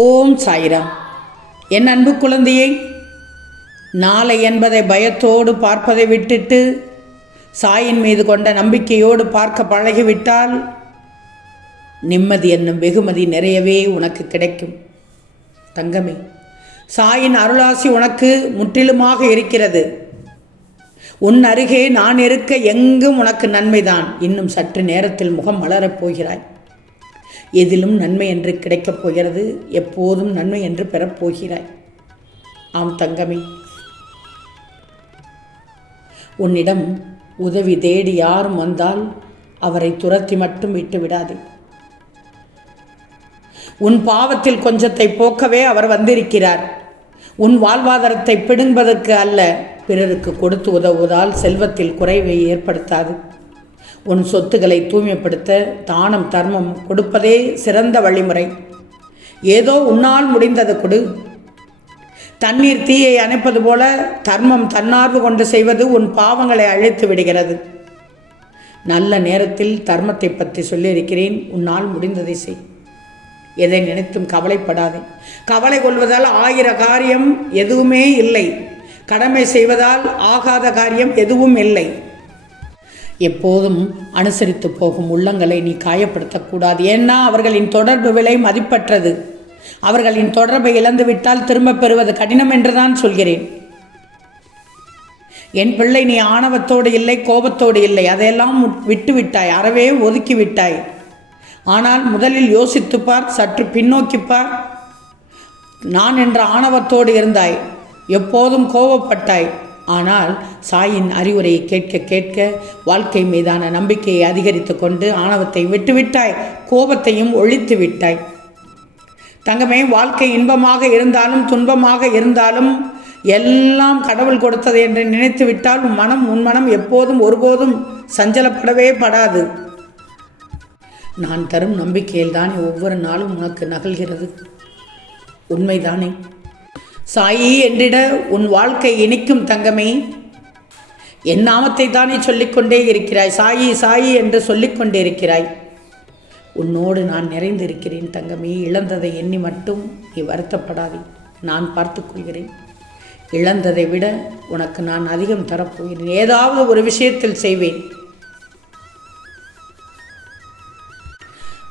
ஓம் சாய்ராம். என் அன்பு குழந்தையை நாளை என்பதை பயத்தோடு பார்ப்பதை விட்டுட்டு சாயின் மீது கொண்ட நம்பிக்கையோடு பார்க்க பழகிவிட்டால் நிம்மதி என்னும் வெகுமதி நிறையவே உனக்கு கிடைக்கும். தங்கமே சாயின் அருளாசி உனக்கு முற்றிலுமாக இருக்கிறது. உன் அருகே நான் இருக்க எங்கும் உனக்கு நன்மைதான். இன்னும் சற்று நேரத்தில் முகம் மலரப் போகிறாய். எதிலும் நன்மை என்று கிடைக்கப் போகிறது எப்போதும் நன்மை என்று பெறப்போகிறாய் ஆம் தங்கமே உன்னிடம் உதவி தேடி யாரும் வந்தால் அவரை துரத்தி மட்டும் விட்டு விடாது. உன் பாவத்தில் கொஞ்சத்தை போக்கவே அவர் வந்திருக்கிறார். உன் வாழ்வாதாரத்தை பிடுங்குவதற்கு அல்ல பிறருக்கு கொடுத்து உதவுவதால் செல்வத்தில் குறைவை ஏற்படுத்தாது. உன் சொத்துக்களை தூய்மைப்படுத்த தானம் தர்மம் கொடுப்பதே சிறந்த வழிமுறை. ஏதோ உன்னால் முடிந்தது கொடு. தண்ணீர் தீயை அணைப்பது போல தர்மம் தன்னார்வு கொண்டு செய்வது உன் பாவங்களை அழைத்து விடுகிறது. நல்ல நேரத்தில் தர்மத்தை பற்றி சொல்லியிருக்கிறேன் உன்னால் முடிந்ததை செய். எதை நினைத்தும் கவலைப்படாதே. கவலை கொள்வதால் ஆயிர காரியம் எதுவுமே இல்லை. கடமை செய்வதால் ஆகாத காரியம் எதுவும் இல்லை. எப்போதும் அனுசரித்து போகும் உள்ளங்களை நீ காயப்படுத்தக்கூடாது. ஏன்னா அவர்களின் தொடர்பு விலை மதிப்பற்றது. அவர்களின் தொடர்பை இழந்துவிட்டால் திரும்பப் பெறுவது கடினம் என்றுதான் சொல்கிறேன். என் பிள்ளை நீ ஆணவத்தோடு இல்லை கோபத்தோடு இல்லை அதையெல்லாம் விட்டு விட்டாய் அறவே ஒதுக்கி விட்டாய் ஆனால் முதலில் யோசித்துப்பார் சற்று பின்னோக்கிப்பார் நான் என்ற ஆணவத்தோடு இருந்தாய் எப்போதும் கோபப்பட்டாய். ஆனால் சாயின் அறிவுரையை கேட்க கேட்க வாழ்க்கை மீதான நம்பிக்கையை அதிகரித்து கொண்டு ஆணவத்தை விட்டுவிட்டாய் கோபத்தையும் ஒழித்து விட்டாய். தங்கமே வாழ்க்கை இன்பமாக இருந்தாலும் துன்பமாக இருந்தாலும் எல்லாம் கடவுள் கொடுத்தது என்று நினைத்து விட்டால் உன் மனம் உன் மனம் எப்போதும் ஒருபோதும் சஞ்சலப்படவே படாது. நான் தரும் நம்பிக்கையில்தான் ஒவ்வொரு நாளும் உனக்கு நகல்கிறது? உண்மைதானே? சாயி என்றிட உன் வாழ்க்கை இனிக்கும் தங்கமே. என் நாமத்தை தானே சொல்லிக்கொண்டே இருக்கிறாய். சாயி சாயி என்று சொல்லிக்கொண்டே இருக்கிறாய். உன்னோடு நான் நிறைந்திருக்கிறேன் தங்கமே. இழந்ததை எண்ணி மட்டும் நீ வருத்தப்படாதே. நான் பார்த்துக்கொள்கிறேன் இழந்ததை விட உனக்கு நான் அதிகம் தரப்போகிறேன். ஏதாவது ஒரு விஷயத்தில் செய்வேன்.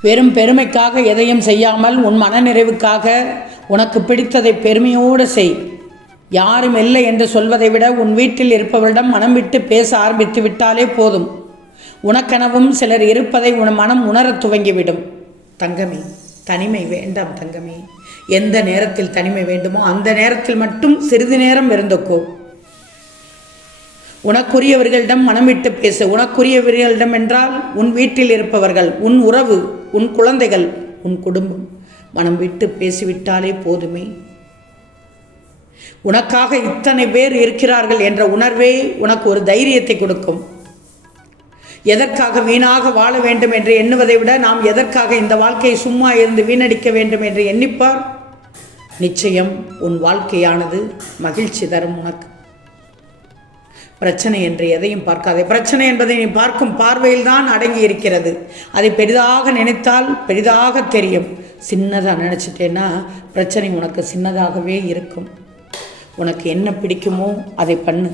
வெறும் பெருமைக்காக எதையும் செய்யாமல் உன் மனநிறைவுக்காக உனக்கு பிடித்ததை பெருமையோடு செய். யாரும் இல்லை என்று சொல்வதை விட உன் வீட்டில் இருப்பவரிடம் மனம் விட்டு பேச ஆரம்பித்து விட்டாலே போதும். உனக்கெனவும் சிலர் இருப்பதை உன் மனம் உணரத் துவங்கிவிடும். தங்கமே தனிமை வேண்டாம் தங்கமே. எந்த நேரத்தில் தனிமை வேண்டுமோ அந்த நேரத்தில் மட்டும் சிறிது நேரம் இருந்துக்கோ. உனக்குரியவர்களிடம் மனம் விட்டு பேசு. உனக்குரியவர்களிடம் என்றால் உன் வீட்டில் இருப்பவர்கள் உன் உறவு உன் குழந்தைகள் உன் குடும்பம். மனம் விட்டு பேசிவிட்டாலே போதுமே. உனக்காக இத்தனை பேர் இருக்கிறார்கள் என்ற உணர்வே உனக்கு ஒரு தைரியத்தை கொடுக்கும். எதற்காக வீணாக வாழ வேண்டும் என்று எண்ணுவதை விட நாம் எதற்காக இந்த வாழ்க்கையை சும்மா இருந்து வீணடிக்க வேண்டும் என்று எண்ணிப்பார்? நிச்சயம் உன் வாழ்க்கையானது மகிழ்ச்சி தரும் உனக்கு. பிரச்சனை என்று எதையும் பார்க்காதே. பிரச்சனை என்பதை நீ பார்க்கும் பார்வையில் தான் அடங்கி இருக்கிறது அதை பெரிதாக நினைத்தால் பெரிதாக தெரியும். சின்னதாக நினச்சிட்டேன்னா பிரச்சனை உனக்கு சின்னதாகவே இருக்கும். உனக்கு என்ன பிடிக்குமோ அதை பண்ணு.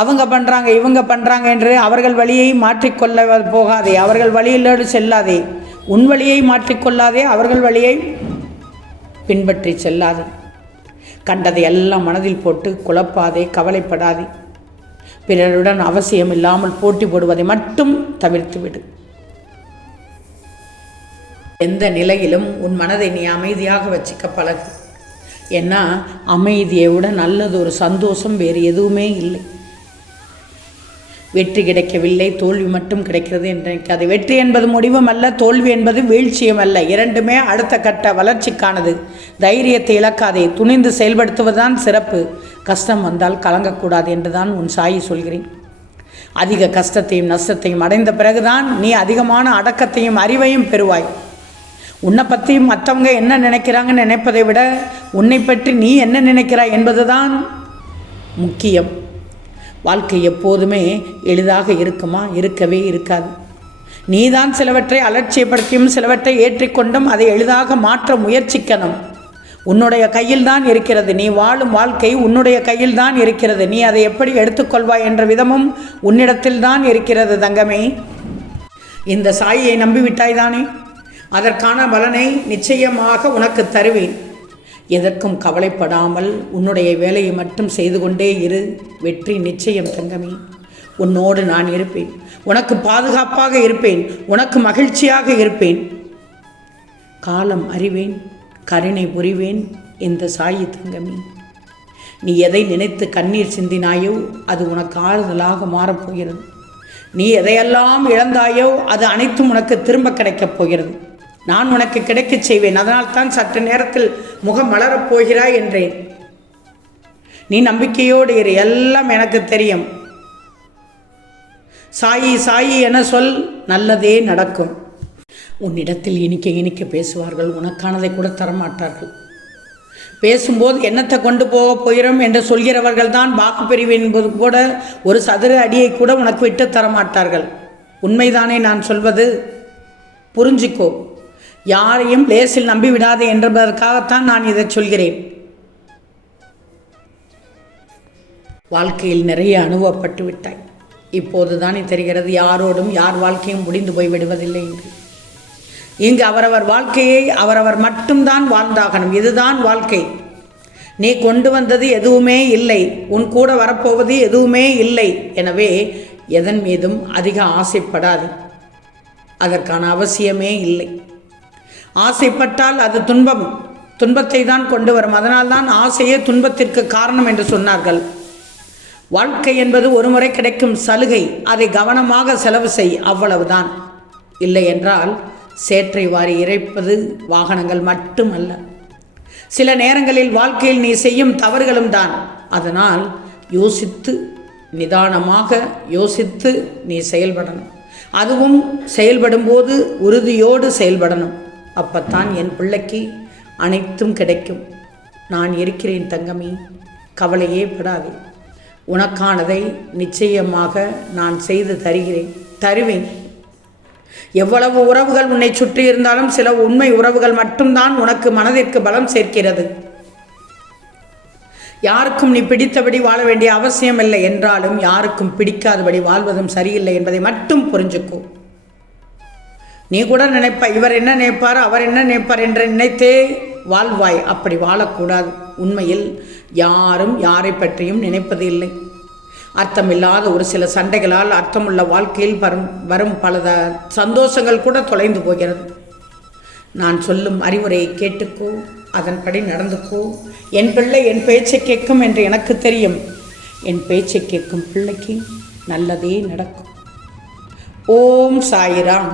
அவங்க பண்ணுறாங்க இவங்க பண்ணுறாங்க என்று அவர்கள் வழியை மாற்றிக்கொள்ள போகாதே. அவர்கள் வழியிலோடு செல்லாதே. உன் வழியை மாற்றிக்கொள்ளாதே அவர்கள் வழியை பின்பற்றி செல்லாதே. கண்டதை எல்லாம் மனதில் போட்டு குழப்பாதே கவலைப்படாதே. பிறருடன் அவசியம் இல்லாமல் போட்டி போடுவதை மட்டும் தவிர்த்து விடு எந்த நிலையிலும் உன் மனதை நீ அமைதியாக வச்சுக்க பழகு. ஏன்னா அமைதியை விட நல்லது ஒரு சந்தோஷம் வேறு எதுவுமே இல்லை. வெற்றி கிடைக்கவில்லை தோல்வி மட்டும் கிடைக்கிறது என்று நினைக்காது. வெற்றி என்பது முடிவும் அல்ல தோல்வி என்பது வீழ்ச்சியும் அல்ல இரண்டுமே அடுத்த கட்ட வளர்ச்சிக்கானது. தைரியத்தை இழக்காதே. துணிந்து செயல்படுத்துவதுதான் சிறப்பு. கஷ்டம் வந்தால் கலங்கக்கூடாது என்றுதான் உன் சாயி சொல்கிறேன். அதிக கஷ்டத்தையும் நஷ்டத்தையும் அடைந்த பிறகுதான் நீ அதிகமான அடக்கத்தையும் அறிவையும் பெறுவாய். உன்னை பற்றி மற்றவங்க என்ன நினைக்கிறாங்கன்னு நினைப்பதை விட உன்னை பற்றி நீ என்ன நினைக்கிறாய் என்பதுதான் முக்கியம். வாழ்க்கை எப்போதுமே எளிதாக இருக்குமா? இருக்கவே இருக்காது. நீதான் சிலவற்றை அலட்சியப்படுத்தியும் சிலவற்றை ஏற்றிக்கொண்டும் அதை எளிதாக மாற்ற முயற்சிக்கணும். உன்னுடைய கையில் தான் இருக்கிறது. நீ வாழும் வாழ்க்கை உன்னுடைய கையில் தான் இருக்கிறது. நீ அதை எப்படி எடுத்துக்கொள்வாய் என்ற விதமும் உன்னிடத்தில் தான் இருக்கிறது தங்கமே. இந்த சாயை நம்பிவிட்டாய் தானே? அதற்கான பலனை நிச்சயமாக உனக்கு தருவேன். எதற்கும் கவலைப்படாமல் உன்னுடைய வேலையை மட்டும் செய்து கொண்டே இரு. வெற்றி நிச்சயம் தங்கமே. உன்னோடு நான் இருப்பேன். உனக்கு பாதுகாப்பாக இருப்பேன். உனக்கு மகிழ்ச்சியாக இருப்பேன். காலம் அறிவேன். கருணை புரிவேன் இந்த சாயி தங்கமி. நீ எதை நினைத்து கண்ணீர் சிந்தினாயோ அது உனக்கு ஆறுதலாக மாறப்போகிறது நீ எதையெல்லாம் இழந்தாயோ அது அனைத்தும் உனக்கு திரும்ப கிடைக்கப் போகிறது. நான் உனக்கு கிடைக்கச் செய்வேன் அதனால்தான் சற்று நேரத்தில் முகம் மலரப் போகிறாய் என்றேன். நீ நம்பிக்கையோடு இரு எல்லாம் எனக்கு தெரியும். சாயி சாயி என சொல் நல்லதே நடக்கும். உன்னிடத்தில் இனிக்க இனிக்க பேசுவார்கள் உனக்கானதை கூட தரமாட்டார்கள். பேசும்போது என்னத்தை கொண்டு போக போகிறோம் என்று சொல்கிறவர்கள் தான் வாக்கு பிரிவு என்பது கூட ஒரு சதுர அடியை கூட உனக்கு விட்டு தரமாட்டார்கள். உண்மைதானே நான் சொல்வது? புரிஞ்சிக்கோ. யாரையும் லேசில் நம்பி விடாதே என்பதற்காகத்தான் நான் இதை சொல்கிறேன். வாழ்க்கையில் நிறைய அனுபவப்பட்டு விட்டாய் இப்போதுதான் தெரிகிறது யாரோடும் யார் வாழ்க்கையும் முடிந்து போய் விடுவதில்லை என்று. இங்கு அவரவர் வாழ்க்கையை அவரவர் மட்டும்தான் வாழ்ந்தாகணும். இதுதான் வாழ்க்கை. நீ கொண்டு வந்தது எதுவுமே இல்லை. உன் கூட வரப்போவது எதுவுமே இல்லை. எனவே எதன் மீதும் அதிக ஆசைப்படாது. அதற்கான அவசியமே இல்லை. ஆசைப்பட்டால் அது துன்பம். துன்பத்தை தான் கொண்டு வரும். அதனால்தான் ஆசையே துன்பத்திற்கு காரணம் என்று சொன்னார்கள். வாழ்க்கை என்பது ஒரு முறை கிடைக்கும் சலுகை. அதை கவனமாக செலவு செய். அவ்வளவுதான். இல்லை என்றால் சேற்றை வாரி இறைப்பது வாகனங்கள் மட்டுமல்ல. சில நேரங்களில் வாழ்க்கையில் நீ செய்யும் தவறுகளும் தான். அதனால் யோசித்து நிதானமாக யோசித்து நீ செயல்படணும். அதுவும் செயல்படும்போது உறுதியோடு செயல்படணும். அப்பத்தான் என் பிள்ளைக்கு அனைத்தும் கிடைக்கும். நான் இருக்கிறேன் தங்கமி கவலையே படாதே. உனக்கானதை நிச்சயமாக நான் செய்து தருகிறேன் தருவேன். எவ்வளவு உறவுகள் உன்னை சுற்றி இருந்தாலும் சில உண்மை உறவுகள் மட்டும்தான் உனக்கு மனதிற்கு பலம் சேர்க்கிறது. யாருக்கும் நீ பிடித்தபடி வாழ வேண்டிய அவசியம் இல்லை என்றாலும் யாருக்கும் பிடிக்காதபடி வாழ்வதும் சரியில்லை என்பதை மட்டும் புரிஞ்சுக்கோ. நீ கூட நினைப்ப இவர் என்ன நினைப்பார் அவர் என்ன நினைப்பார் என்று நினைத்தே வாழ்வாய். அப்படி வாழக்கூடாது. உண்மையில் யாரும் யாரை பற்றியும் நினைப்பது இல்லை. அர்த்தமில்லாத ஒரு சில சண்டைகளால் அர்த்தமுள்ள வாழ்க்கையில் வரும் வரும் பல சந்தோஷங்கள் கூட தொலைந்து போகிறது. நான் சொல்லும் அறிவுரையை கேட்டுக்கோ அதன்படி நடந்துக்கோ. என் பிள்ளை என் பேச்சை கேட்கும் என்று எனக்கு தெரியும். என் பேச்சை கேட்கும் பிள்ளைக்கு நல்லதே நடக்கும். ஓம் சாயிராம்.